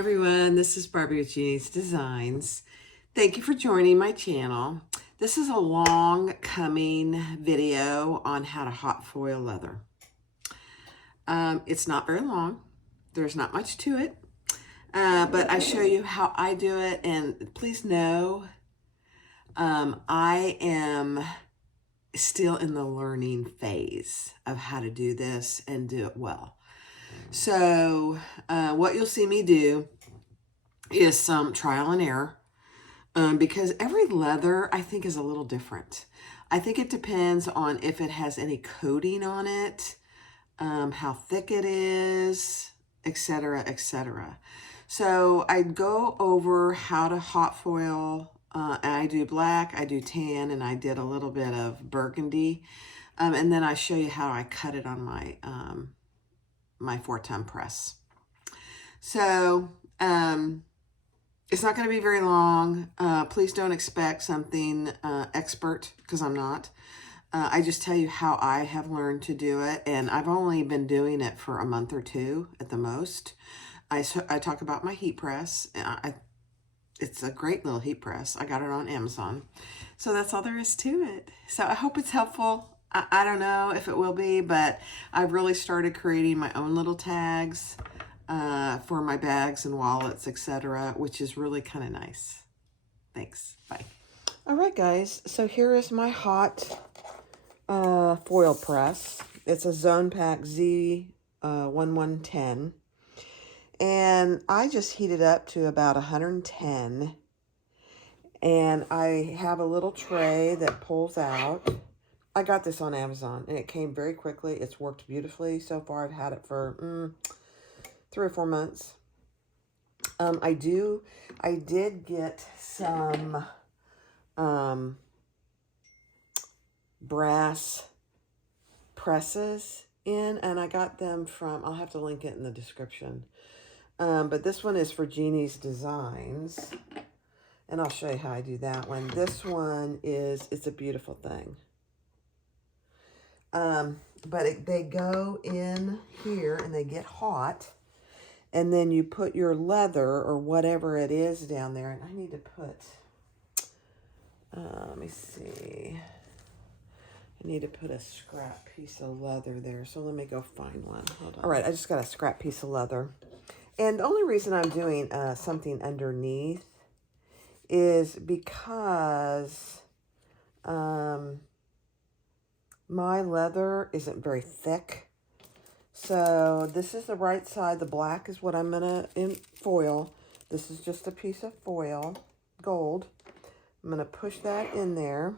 everyone, this is Barbie with Jeannie's Designs. Thank you for joining my channel. This is a long coming video on how to hot foil leather. It's not very long. There's not much to it, but I show you how I do it, and please know I am still in the learning phase of how to do this and do it well. So what you'll see me do is some trial and error because every leather I think is a little different. I think it depends on if it has any coating on it, how thick it is, etc., etc. So I go over how to hot foil. I do black, I do tan, and I did a little bit of burgundy. And then I show you how I cut it on my my 4-ton press. So it's not going to be very long. Please don't expect something expert, because I'm not. I just tell you how I have learned to do it, and I've only been doing it for a month or two at the most. I talk about my heat press. It's a great little heat press. I got it on Amazon. So that's all there is to it. So I hope it's helpful. I don't know if it will be, but I've really started creating my own little tags for my bags and wallets, etc., which is really kind of nice. Thanks. Bye. All right, guys. So here is my hot foil press. It's a Zone Pack Z1110. And I just heat it up to about 110. And I have a little tray that pulls out. I got this on Amazon, and it came very quickly. It's worked beautifully so far. I've had it for 3 or 4 months. I did get some brass presses in, and I got them from, I'll have to link it in the description. But this one is for Jeannie's Designs, and I'll show you how I do that one. This one it's a beautiful thing. But they go in here and they get hot, and then you put your leather or whatever it is down there. And I need to put, let me see. I need to put a scrap piece of leather there. So let me go find one. Hold on. All right, I just got a scrap piece of leather. And the only reason I'm doing something underneath is because my leather isn't very thick. So this is the right side. The black is what I'm going to foil. This is just a piece of foil, gold. I'm going to push that in there.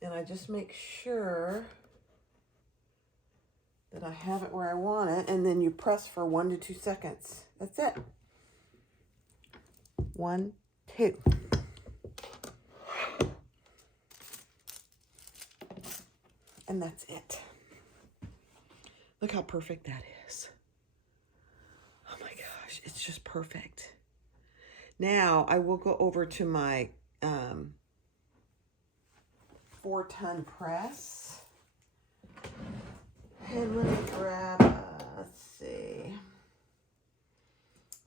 And I just make sure that I have it where I want it. And then you press for 1 to 2 seconds. That's it. 1, 2. And that's it. Look how perfect that is. Oh my gosh, it's just perfect. Now I will go over to my 4-ton press. And let me grab, let's see.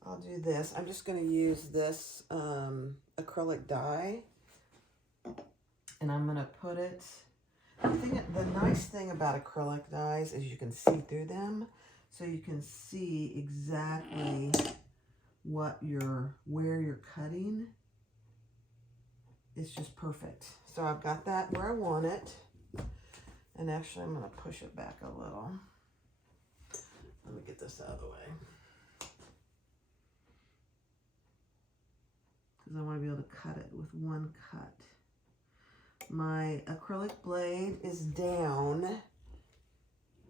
I'll do this. I'm just going to use this acrylic dye. And I'm going to put it, the nice thing about acrylic dyes is you can see through them. So you can see exactly where you're cutting. It's just perfect. So I've got that where I want it. And actually I'm going to push it back a little. Let me get this out of the way. Because I want to be able to cut it with one cut. My acrylic blade is down,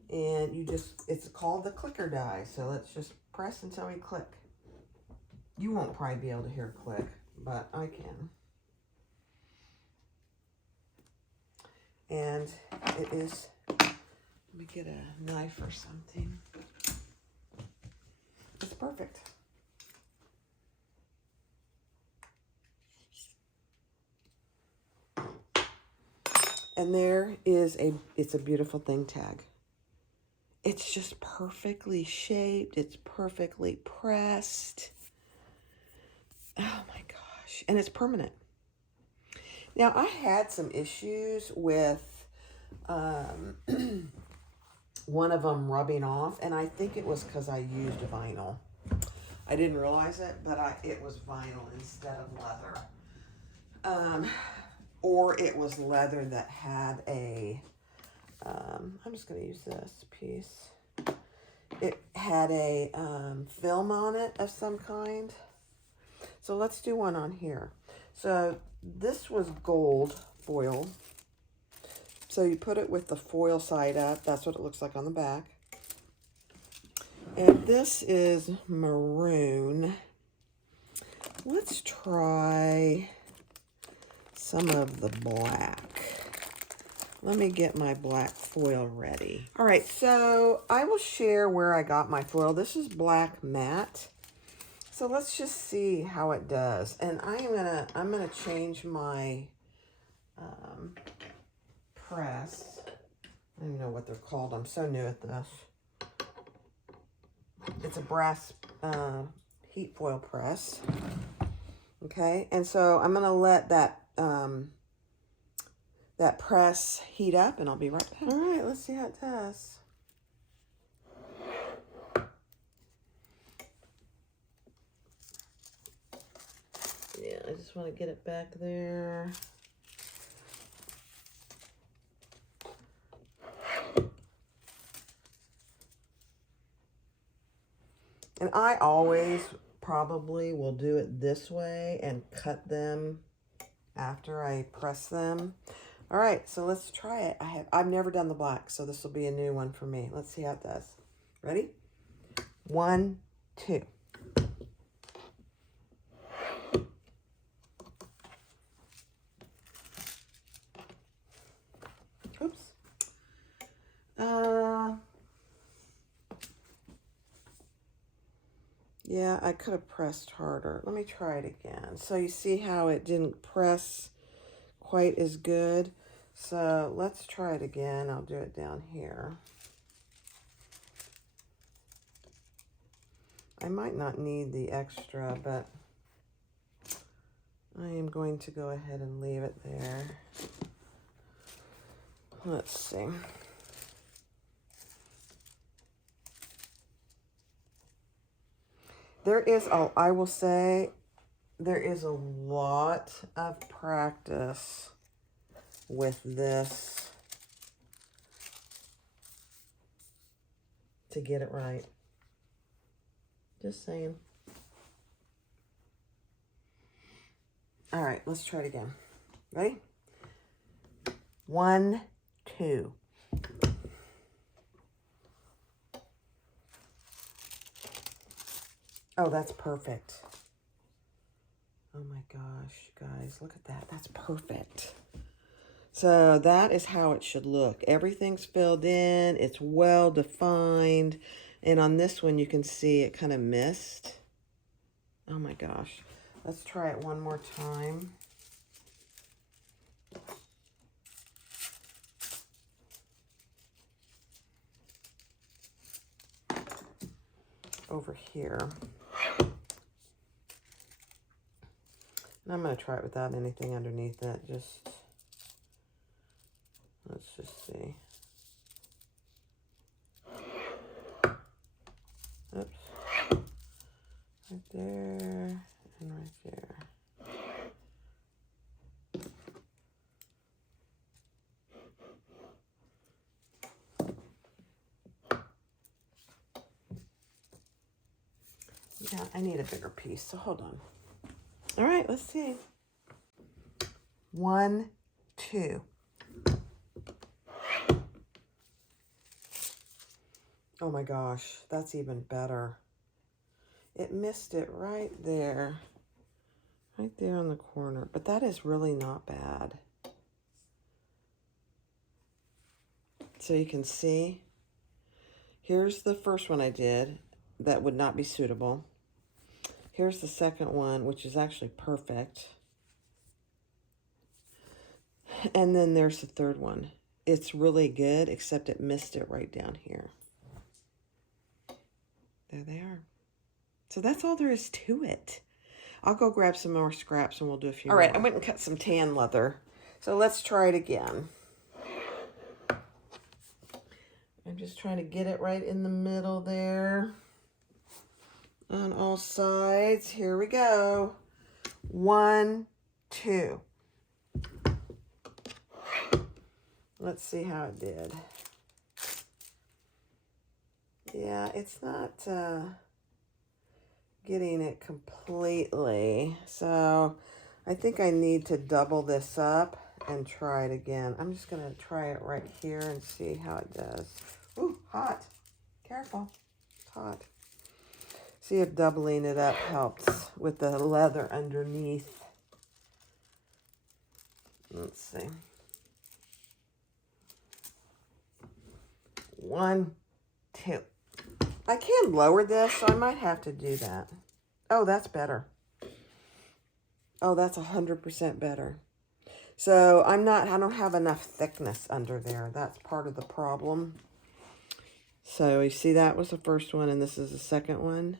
and it's called the clicker die. So let's just press until we click. You won't probably be able to hear click, but I can. And it is, let me get a knife or something. It's perfect. And there is it's a beautiful thing tag. it's just perfectly shaped. It's perfectly pressed. Oh my gosh. And it's permanent. Now, I had some issues with one of them rubbing off, and I think it was because I used vinyl. I didn't realize it, but it was vinyl instead of leather. Or it was leather that had a, I'm just going to use this piece. It had a film on it of some kind. So let's do one on here. So this was gold foil. So you put it with the foil side up. That's what it looks like on the back. And this is maroon. Let's try some of the black. Let me get my black foil ready. All right, so I will share where I got my foil. This is black matte. So let's just see how it does. And I'm gonna change my press. I don't even know what they're called. I'm so new at this. It's a brass heat foil press. Okay, and so I'm gonna let that that press heat up, and I'll be right back. All right, let's see how it does. Yeah, I just want to get it back there. And I always probably will do it this way and cut them after I press them. All right, so let's try it. I've never done the black, so this will be a new one for me. Let's see how it does. Ready? 1, 2. Oops. Yeah, I could have pressed harder. Let me try it again. So you see how it didn't press quite as good? So let's try it again. I'll do it down here. I might not need the extra, but I am going to go ahead and leave it there. Let's see. I will say, there is a lot of practice with this to get it right. Just saying. All right, let's try it again. Ready? 1, 2. Oh, that's perfect. Oh my gosh, guys, look at that. That's perfect. So that is how it should look. Everything's filled in. It's well defined. And on this one, you can see it kind of missed. Oh my gosh. Let's try it one more time. Over here. And I'm going to try it without anything underneath it. Let's just see. Oops. Right there and right there. Yeah, I need a bigger piece, so hold on. All right, let's see. 1, 2. Oh my gosh, that's even better. It missed it right there on the corner, but that is really not bad. So you can see, here's the first one I did that would not be suitable. Here's the second one, which is actually perfect. And then there's the third one. It's really good, except it missed it right down here. There they are. So that's all there is to it. I'll go grab some more scraps and we'll do a few more. All right, I went and cut some tan leather. So let's try it again. I'm just trying to get it right in the middle there. On all sides. Here we go. 1, 2. Let's see how it did. Yeah, it's not getting it completely. So I think I need to double this up and try it again. I'm just going to try it right here and see how it does. Ooh, hot. Careful. It's hot. See if doubling it up helps with the leather underneath. Let's see. 1, 2. I can lower this, so I might have to do that. Oh, that's better. Oh, that's 100% better. So I don't have enough thickness under there. That's part of the problem. So you see that was the first one, and this is the second one.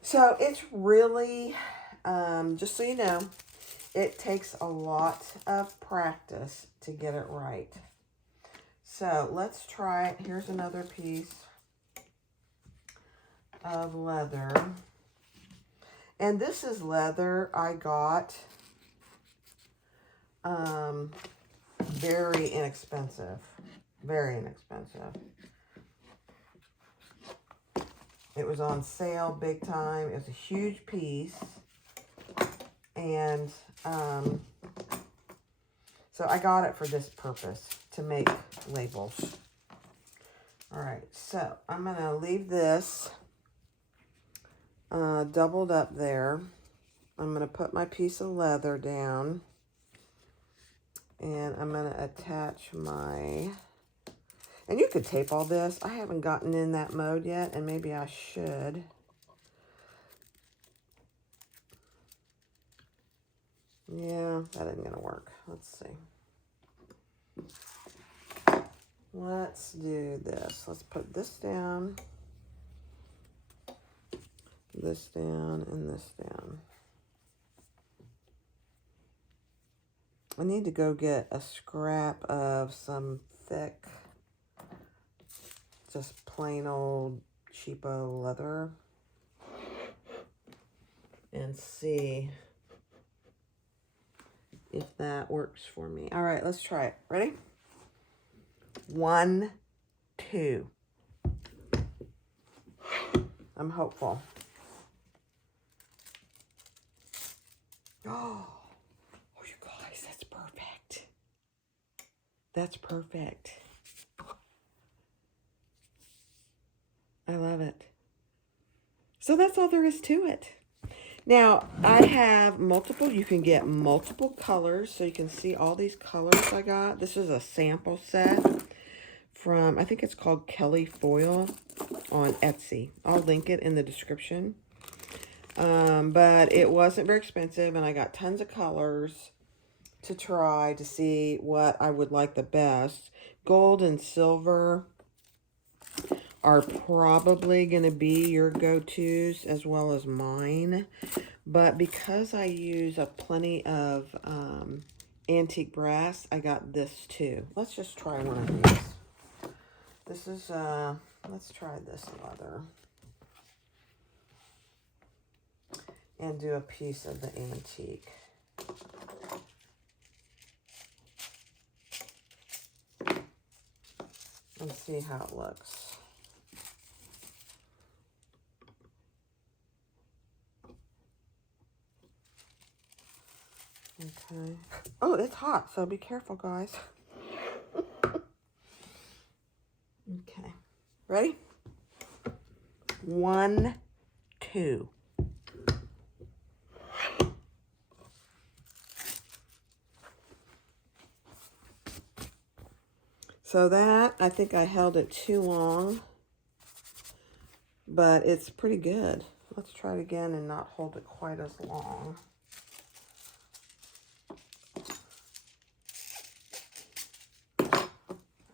So it's really, just so you know, it takes a lot of practice to get it right. So let's try it. Here's another piece of leather. And this is leather I got very inexpensive. Very inexpensive. It was on sale big time. It was a huge piece. And so I got it for this purpose, to make labels. All right, so I'm going to leave this doubled up there. I'm going to put my piece of leather down. And I'm going to attach my... And you could tape all this. I haven't gotten in that mode yet, and maybe I should. Yeah, that isn't going to work. Let's see. Let's do this. Let's put this down, and this down. I need to go get a scrap of some thick, just plain old cheapo leather and see if that works for me. All right, let's try it. Ready? 1, 2. I'm hopeful. Oh, you guys, that's perfect. That's perfect. I love it. So that's all there is to it. Now, I have multiple, you can get multiple colors, so you can see all these colors I got. This is a sample set from, I think it's called Kelly Foil on Etsy. I'll link it in the description. But it wasn't very expensive, and I got tons of colors to try to see what I would like the best. Gold and silver are probably going to be your go-tos as well as mine. But because I use plenty of antique brass, I got this too. Let's just try one of these. This is, let's try this leather. And do a piece of the antique. And see how it looks. Okay. Oh, it's hot, so be careful, guys. Okay. Ready? 1, 2. So that, I think I held it too long, but it's pretty good. Let's try it again and not hold it quite as long.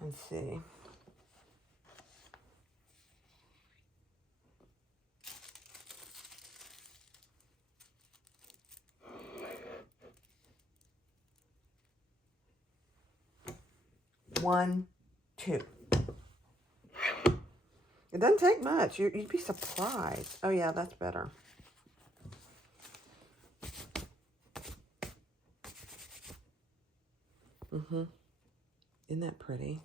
And see. 1, 2. It doesn't take much. You'd be surprised. Oh, yeah, that's better. Isn't that pretty?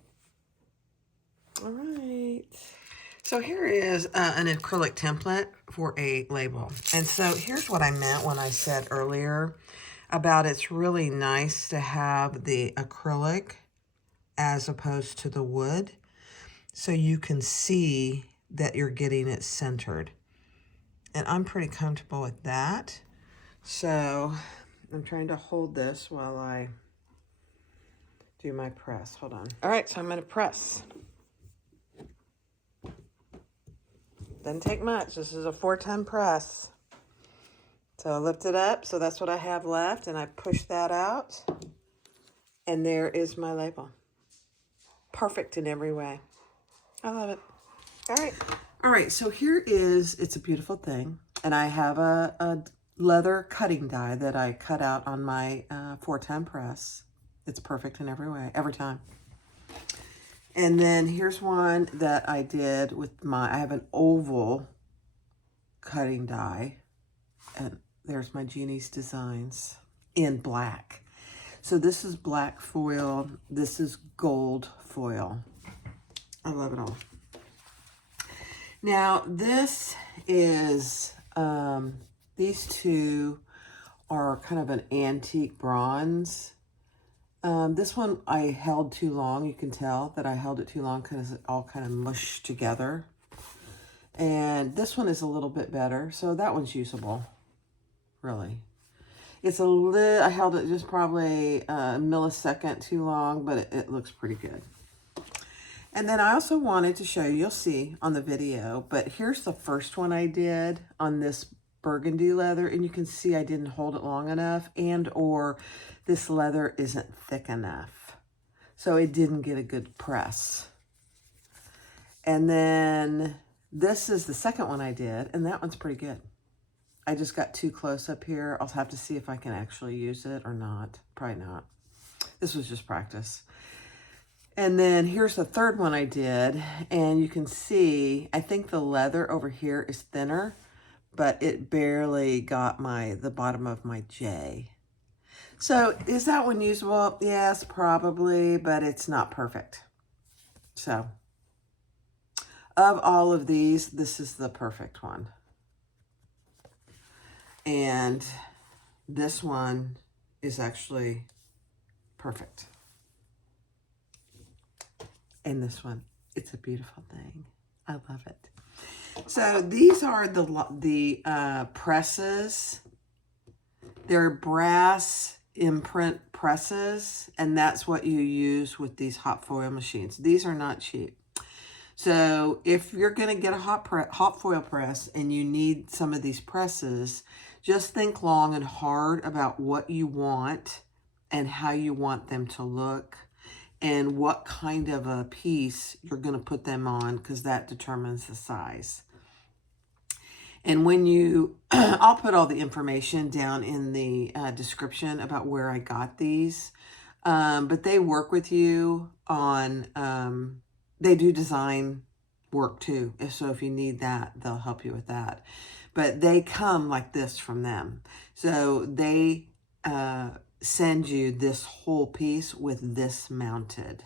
All right. So here is an acrylic template for a label. And so here's what I meant when I said earlier about it's really nice to have the acrylic as opposed to the wood, so you can see that you're getting it centered. And I'm pretty comfortable with that. So I'm trying to hold this while I do my press. Hold on. All right, so I'm going to press. Doesn't take much. This is a 4-time press. So I lift it up. So that's what I have left. And I push that out. And there is my label. Perfect in every way. I love it. All right. All right, so here is, it's a beautiful thing. And I have a leather cutting die that I cut out on my 4-time press. It's perfect in every way, every time. And then here's one that I did with I have an oval cutting die. And there's my Jeannie's Designs in black. So this is black foil. This is gold foil. I love it all. Now, this is, these two are kind of an antique bronze. This one I held too long. You can tell that I held it too long because it all kind of mushed together. And this one is a little bit better. So that one's usable, really. It's a little, I held it just probably a millisecond too long, but it looks pretty good. And then I also wanted to show you, you'll see on the video, but here's the first one I did on this burgundy leather, and you can see I didn't hold it long enough, and or this leather isn't thick enough. So it didn't get a good press. And then this is the second one I did, and that one's pretty good. I just got too close up here. I'll have to see if I can actually use it or not. Probably not. This was just practice. And then here's the third one I did, and you can see, I think the leather over here is thinner, but it barely got the bottom of my J. So is that one usable? Yes, probably, but it's not perfect. So of all of these, this is the perfect one. And this one is actually perfect. And this one, it's a beautiful thing. I love it. So these are the presses. They're brass imprint presses, and that's what you use with these hot foil machines. These are not cheap. So if you're going to get a hot foil press and you need some of these presses, just think long and hard about what you want and how you want them to look and what kind of a piece you're going to put them on, because that determines the size. And when you, I'll put all the information down in the description about where I got these, but they work with you on, they do design work too. So if you need that, they'll help you with that. But they come like this from them. So they send you this whole piece with this mounted.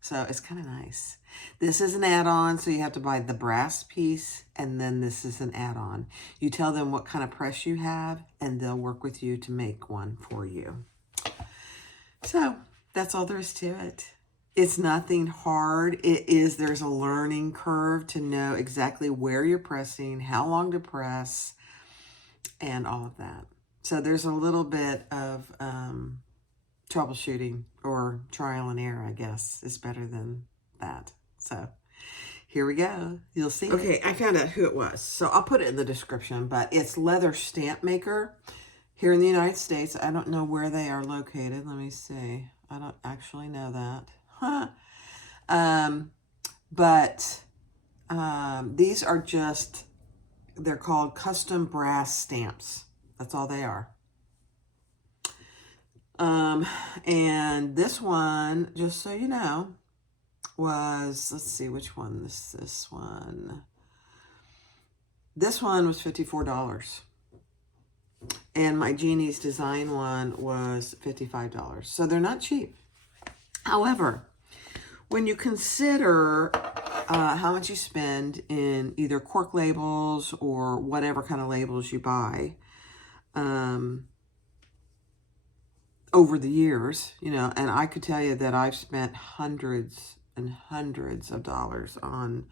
So it's kind of nice. This is an add-on, so you have to buy the brass piece, and then this is an add-on. You tell them what kind of press you have, and they'll work with you to make one for you. So that's all there is to it. It's nothing hard. There's a learning curve to know exactly where you're pressing, how long to press, and all of that. So there's a little bit of troubleshooting or trial and error, I guess, is better than that. So here we go. You'll see. Okay, I found out who it was. So I'll put it in the description, but it's Leather Stamp Maker here in the United States. I don't know where they are located. Let me see. I don't actually know that. But these are just, they're called custom brass stamps. That's all they are. And this one, just so you know, was, let's see, which one is this one? This one was $54. And my Jeannie's design one was $55. So they're not cheap. However, when you consider how much you spend in either cork labels or whatever kind of labels you buy, over the years, you know, and I could tell you that I've spent hundreds and hundreds of dollars on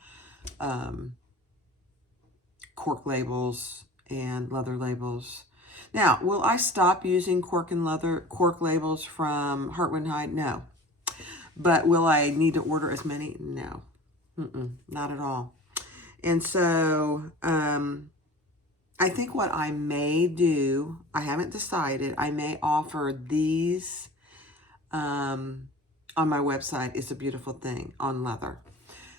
cork labels and leather labels. Now, will I stop using cork labels from Heartwood Hide? No. But will I need to order as many? No. Not at all. And so, I think what I may do, I haven't decided, I may offer these on my website. It's a beautiful thing on leather.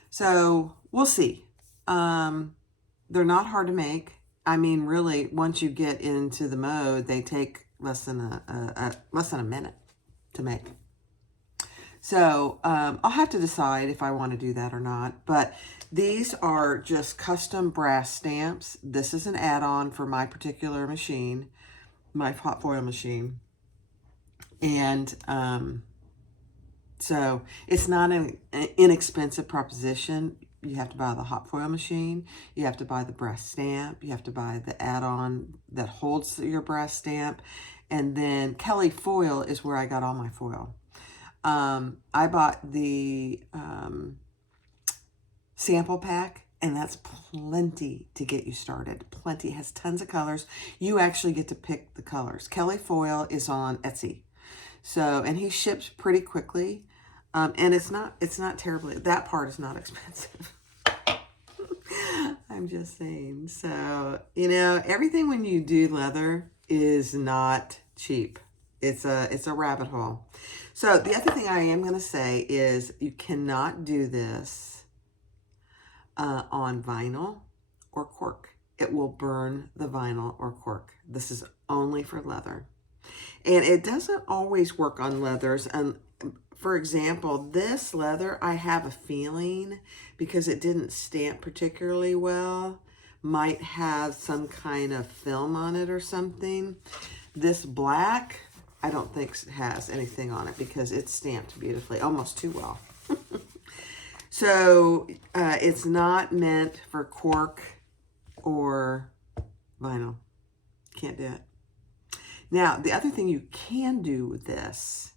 So we'll see. They're not hard to make. I mean, really, once you get into the mode, they take less than a minute to make. So I'll have to decide if I want to do that or not. But these are just custom brass stamps. This is an add-on for my particular machine, my hot foil machine. And so it's not an inexpensive proposition. You have to buy the hot foil machine. You have to buy the brass stamp. You have to buy the add-on that holds your brass stamp. And then Kelly Foil is where I got all my foil. I bought the sample pack, and that's plenty to get you started. Plenty. It has tons of colors. You actually get to pick the colors. Kelly Foil is on Etsy. So, and he ships pretty quickly. And it's not terribly, that part is not expensive. I'm just saying. So, you know, everything when you do leather is not cheap. It's a rabbit hole. So the other thing I am going to say is you cannot do this on vinyl or cork. It will burn the vinyl or cork. This is only for leather. And it doesn't always work on leathers. And for example, this leather, I have a feeling, because it didn't stamp particularly well, might have some kind of film on it or something. This black, I don't think has anything on it because it's stamped beautifully, almost too well. So it's not meant for cork or vinyl. Can't do it. Now, the other thing you can do with this,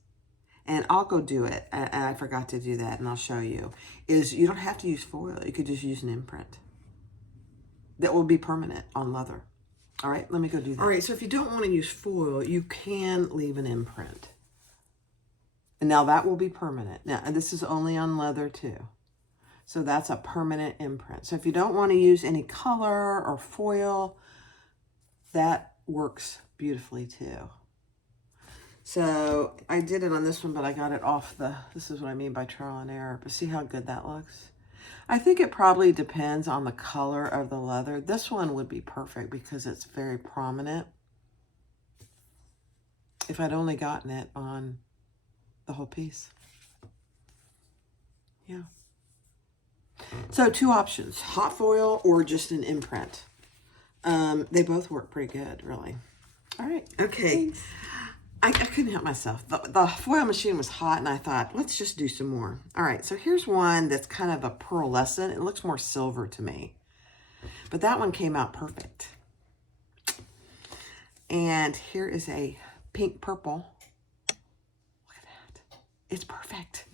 and I'll go do it, and I forgot to do that, and I'll show you, is you don't have to use foil. You could just use an imprint that will be permanent on leather. All right, let me go do that. All right, so if you don't want to use foil, you can leave an imprint. And now that will be permanent. Now, and this is only on leather too. So that's a permanent imprint. So if you don't want to use any color or foil, that works beautifully too. So I did it on this one, but I got it off this is what I mean by trial and error. But see how good that looks? I think it probably depends on the color of the leather. This one would be perfect because it's very prominent. If I'd only gotten it on the whole piece. Yeah. So 2 options, hot foil or just an imprint. They both work pretty good, really. All right. Okay. I couldn't help myself. The foil machine was hot, and I thought, let's just do some more. All right, so here's one that's kind of a pearlescent. It looks more silver to me. But that one came out perfect. And here is a pink purple. Look at that. It's perfect.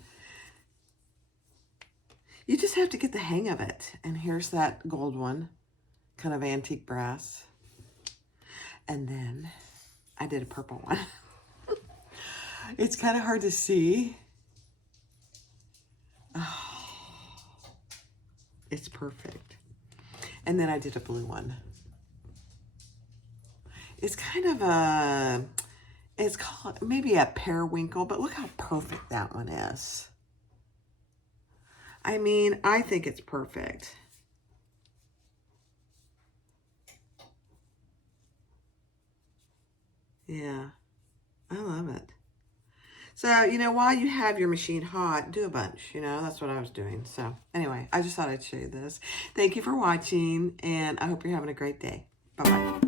You just have to get the hang of it. And here's that gold one, kind of antique brass. And then I did a purple one. It's kind of hard to see. Oh, it's perfect. And then I did a blue one. It's kind of it's called maybe a periwinkle, but look how perfect that one is. I mean, I think it's perfect. Yeah, I love it. So, you know, while you have your machine hot, do a bunch. You know, that's what I was doing. So, anyway, I just thought I'd show you this. Thank you for watching, and I hope you're having a great day. Bye-bye.